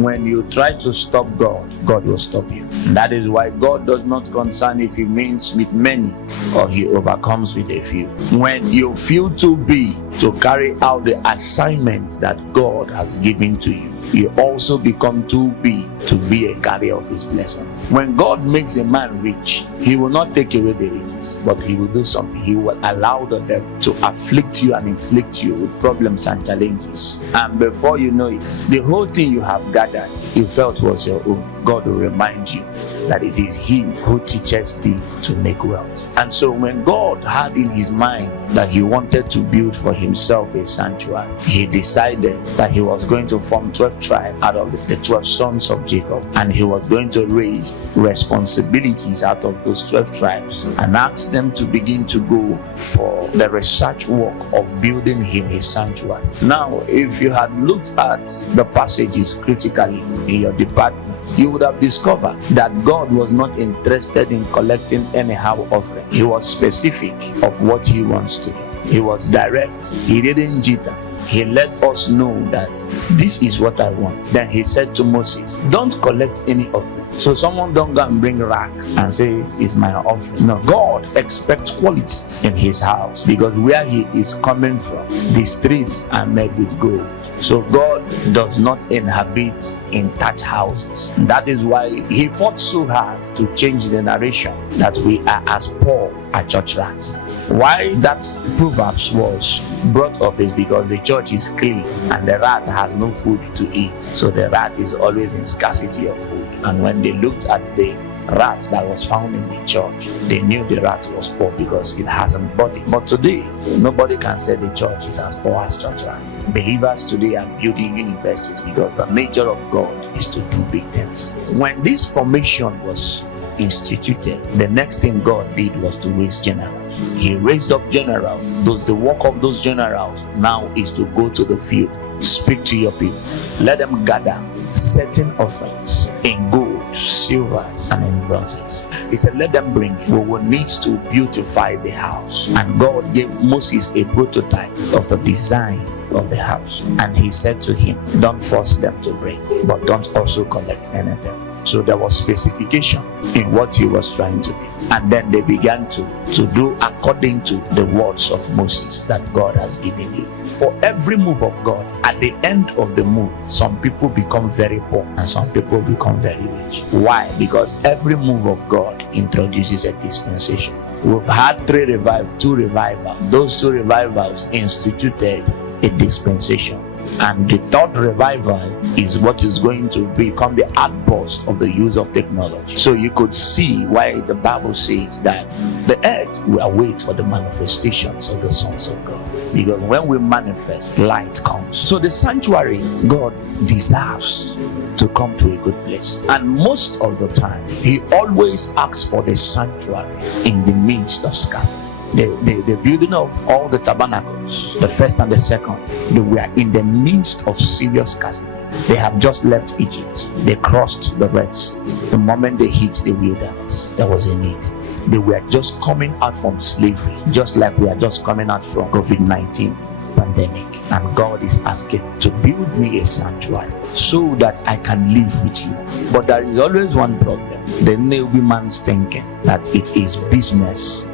When you try to stop God, God will stop you. That is why God does not concern if he means with many or he overcomes with a few. When you feel too big to carry out the assignment that God has given to you, you also become too big to be a carrier of his blessings. When God makes a man rich, he will not take away the riches, but he will do something. He will allow the devil to afflict you and inflict you with problems and challenges. And before you know it, the whole thing you have gathered, you felt was your own. God will remind you that it is he who teaches thee to make wealth. And so when God had in his mind that he wanted to build for himself a sanctuary, he decided that he was going to form 12 tribes out of the 12 sons of Jacob, and he was going to raise responsibilities out of those 12 tribes and ask them to begin to go for the research work of building him a sanctuary. Now, if you had looked at the passages critically in your department, you would have discovered that God was not interested in collecting anyhow offering. He was specific of what he wants to do. He was direct. He didn't jitter. He let us know that this is what I want. Then he said to Moses, don't collect any offering. So someone don't go and bring rag and say it's my offering. No, God expects quality in his house, because where he is coming from, the streets are made with gold. So God does not inhabit in thatched houses. That is why he fought so hard to change the narration that we are as poor as church rats. Why that Proverbs was brought up is because the church is clean and the rat has no food to eat. So the rat is always in scarcity of food. And when they looked at the rat that was found in the church, they knew the rat was poor because it hasn't body. But today, nobody can say the church is as poor as church rat. Believers today are building universities because the nature of God is to do big things. When this formation was instituted, the next thing God did was to raise generals. He raised up generals. The work of those generals now is to go to the field, speak to your people, let them gather certain offerings in gold, silver, and in bronzes. He said, let them bring it. We will need to beautify the house. And God gave Moses a prototype of the design of the house. And he said to him, don't force them to bring, but don't also collect anything. So there was specification in what he was trying to do. And then they began to do according to the words of Moses that God has given you. For every move of God, at the end of the move, some people become very poor and some people become very rich. Why? Because every move of God introduces a dispensation. We've had two revivals. Those two revivals instituted a dispensation. And the third revival is what is going to become the outburst of the use of technology. So you could see why the Bible says that the earth will await for the manifestations of the sons of God. Because when we manifest, light comes. So the sanctuary, God deserves to come to a good place. And most of the time, he always asks for the sanctuary in the midst of scarcity. The building of all the tabernacles, the first and the second, they were in the midst of serious scarcity. They have just left Egypt. They crossed the Red Sea. The moment they hit the wilderness, there was a need. They were just coming out from slavery, just like we are just coming out from COVID-19 pandemic. And God is asking to build me a sanctuary so that I can live with you. But there is always one problem. The Navy man's thinking that it is business.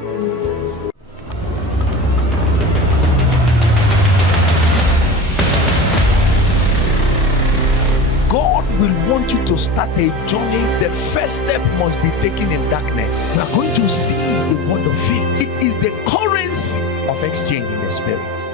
will want you to start a journey. The first step must be taken in darkness. You are going to see the word of faith. It is the currency of exchange in the spirit.